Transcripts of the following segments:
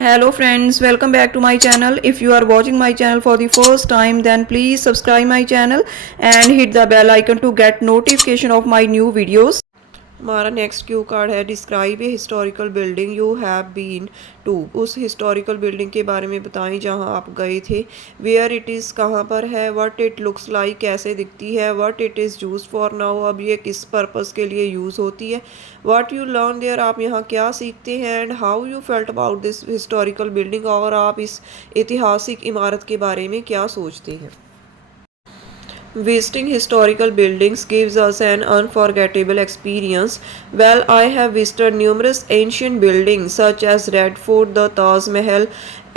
Hello friends, welcome back to my channel. If you are watching my channel for the first time, then please subscribe my channel and hit the bell icon to get notification of my new videos. हमारा next cue card है describe a historical building you have been to. उस historical building के बारे में बताएं जहां आप गए थे। वेयर इट इज़ कहां पर है। व्हाट इट लुक्स लाइक कैसे दिखती है। What it is use for now अब ये किस पर्पज़ के लिए यूज़ होती है। व्हाट यू लर्न देयर आप यहाँ क्या सीखते हैं। And how you felt about this historical building और आप इस ऐतिहासिक इमारत के बारे में क्या सोचते हैं। Visiting historical buildings gives us an unforgettable experience. Well, I have visited numerous ancient buildings such as Red Fort, the Taj Mahal,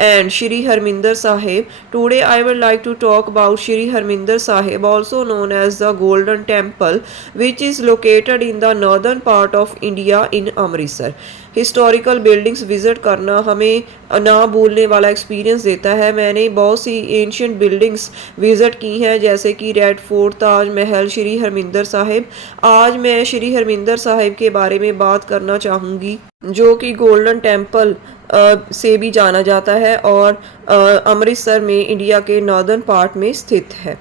and Shri Harminder Sahib. Today, I would like to talk about Shri Harminder Sahib, also known as the Golden Temple, which is located in the northern part of India in Amritsar. Historical buildings visit करना हमें ना भूलने वाला experience देता है। मैंने बहुत सी ancient buildings visit की हैं जैसे कि रेड फोर्ट, ताज महल, श्री हरमिंदर साहिब। आज मैं श्री हरमिंदर साहिब के बारे में बात करना चाहूँगी जो कि गोल्डन टेम्पल से भी जाना जाता है और अमृतसर में इंडिया के नॉर्दर्न पार्ट में स्थित है।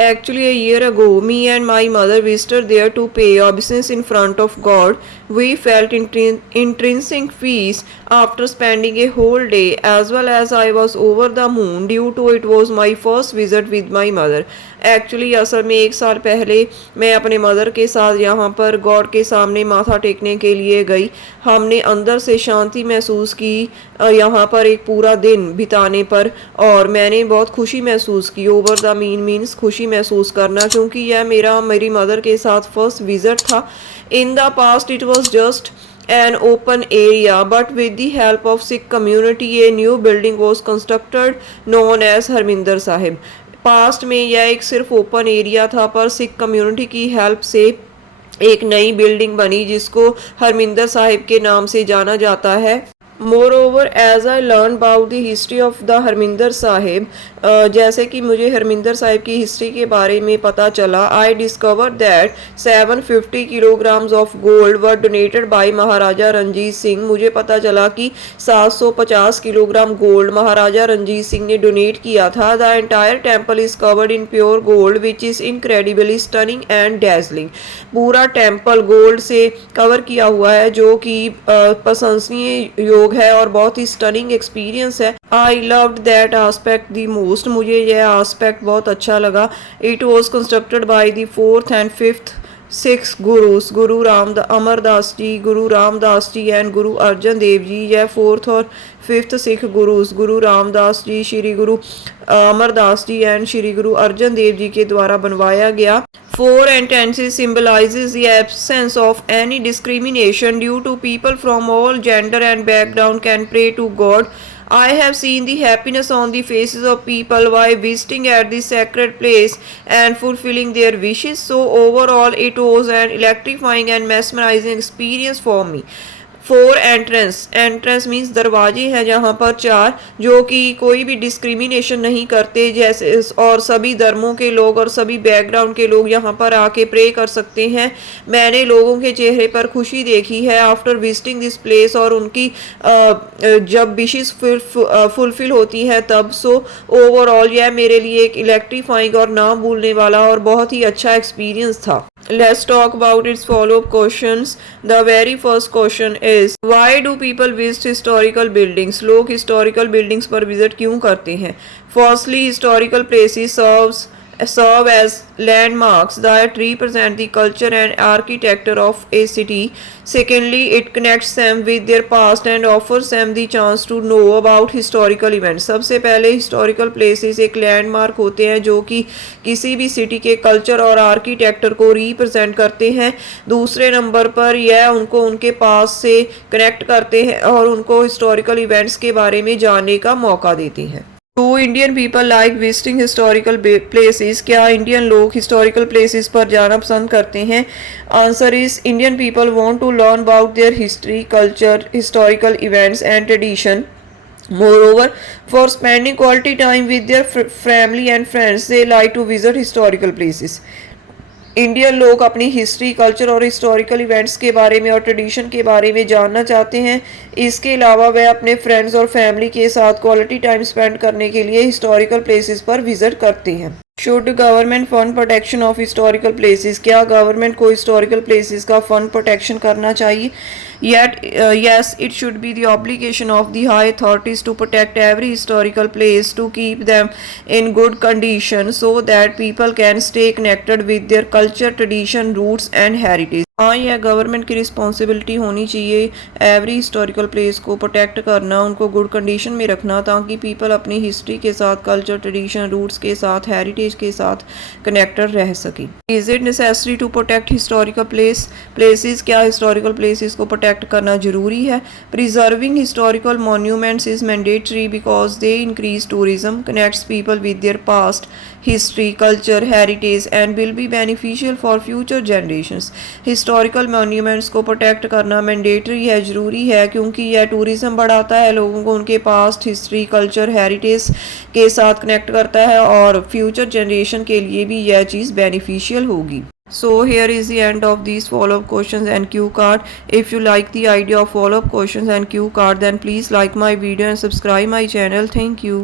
Actually, a year ago, me and my mother visited there to pay obeisance in front of God. We felt intrinsic peace after spending a whole day, as well as I was over the moon due to it was my first visit with my mother. Actually असल में एक साल पहले मैं अपने mother के साथ यहाँ पर गॉड के सामने माथा टेकने के लिए गई। हमने अंदर से शांति महसूस की यहाँ पर एक पूरा दिन बिताने पर और मैंने बहुत खुशी महसूस की। ओवर द मीन्स खुशी महसूस करना, क्योंकि यह मेरी मदर के साथ फर्स्ट विजिट था। In the past it was just an open area, but with the help of Sikh community a new building was constructed known as Harminder Sahib. Past में यह एक सिर्फ ओपन एरिया था, पर Sikh community की help से एक नई बिल्डिंग बनी जिसको हरमिंदर साहिब के नाम से जाना जाता है। More as I learn about the history of the Harmandir Sahib, जैसे कि मुझे हरमिंदर साहिब की हिस्ट्री के बारे में पता चला, I discover that 750 kilograms of gold were donated by Maharaja Ranjit Singh. मुझे पता चला कि 750 किलोग्राम गोल्ड महाराजा रंजीत सिंह ने डोनेट किया था। The entire temple is covered in pure gold which is incredibly stunning and dazzling. पूरा टेम्पल गोल्ड से कवर किया हुआ है जो कि प्रशंसनीय योग है और बहुत ही स्टनिंग एक्सपीरियंस है। I loved that aspect the most, मुझे यह आस्पेक्ट बहुत अच्छा लगा। It was constructed by the 4th and 5th six gurus, Guru Amardas ji, Guru Ramdas ji and Guru Arjan Dev ji. यह 4th और 5th Sikh guru's Guru Ramdas ji, Shri Guru Amardas ji and Shri Guru Arjan Dev ji के द्वारा बनवाया गया। 4 entrances symbolizes the absence of any discrimination due to people from all gender and background can pray to God. I have seen the happiness on the faces of people while visiting at the sacred place and fulfilling their wishes. So overall it was an electrifying and mesmerizing experience for me. 4 entrance means दरवाजे हैं जहाँ पर 4 जो कि कोई भी discrimination नहीं करते जैसे, और सभी धर्मों के लोग और सभी बैकग्राउंड के लोग यहाँ पर आके प्रे कर सकते हैं। मैंने लोगों के चेहरे पर खुशी देखी है आफ्टर विजिटिंग दिस प्लेस और उनकी जब विशेस फुलफिल होती है तब। सो ओवरऑल यह मेरे लिए एक इलेक्ट्रीफाइंग और ना भूलने वाला और बहुत ही अच्छा एक्सपीरियंस था। Let's talk about its follow-up questions. The very first question is why do people visit historical buildings? लोग historical buildings पर visit क्यों करते हैं? Firstly, historical places serve as landmarks that represent the culture and architecture of a city. Secondly, it connects them with their past and offers them the chance to know about historical events. सबसे पहले historical places एक landmark होते हैं जो कि किसी भी city के कल्चर और आर्किटेक्चर को रिप्रेजेंट करते हैं। दूसरे नंबर पर यह उनको उनके पास से कनेक्ट करते हैं और उनको हिस्टोरिकल इवेंट्स के बारे में जानने का मौका देते हैं। Do Indian people like visiting historical places? क्या इंडियन लोग हिस्टोरिकल प्लेसेस पर जाना पसंद करते हैं? Answer is Indian people want to learn about their history, culture, historical events and tradition. Moreover, for spending quality time with their family and friends, they like to visit historical places. Indian लोग अपनी history, culture और historical events के बारे में और tradition के बारे में जानना चाहते हैं। इसके अलावा वह अपने फ्रेंड्स और फैमिली के साथ क्वालिटी टाइम स्पेंड करने के लिए हिस्टोरिकल प्लेसेस पर विजिट करते हैं। Should government fund protection of historical places, क्या गवर्नमेंट को हिस्टोरिकल प्लेसेस का फंड प्रोटेक्शन करना चाहिए? Yet, yes, it should be the obligation of the high authorities to protect every historical place, to keep them in good condition so that people can stay connected with their culture, tradition, roots and heritage. हाँ, यह government की responsibility होनी चाहिए every historical place को protect करना, उनको good condition में रखना, ताकि पीपल अपनी हिस्ट्री के साथ, कल्चर, ट्रेडिशन, रूट्स के साथ, हेरिटेज के साथ कनेक्टेड रह सकें। Is it necessary to protect historical places, क्या हिस्टोरिकल प्लेसेस को प्रोटेक्ट करना ज़रूरी है? Preserving historical monuments is mandatory because they increase tourism, connects people with their past history, culture, heritage and will be beneficial for future generations. Historical monuments को protect करना mandatory है, ज़रूरी है, क्योंकि यह टूरिज़्म बढ़ाता है, लोगों को उनके पास्ट हिस्ट्री, कल्चर, हेरिटेज के साथ कनेक्ट करता है और फ्यूचर जनरेशन के लिए भी यह चीज़ बेनिफिशियल होगी। So here is the end of these follow-up questions and cue card. If you like the idea of follow-up questions and cue card, then please like my video and subscribe my channel. Thank you.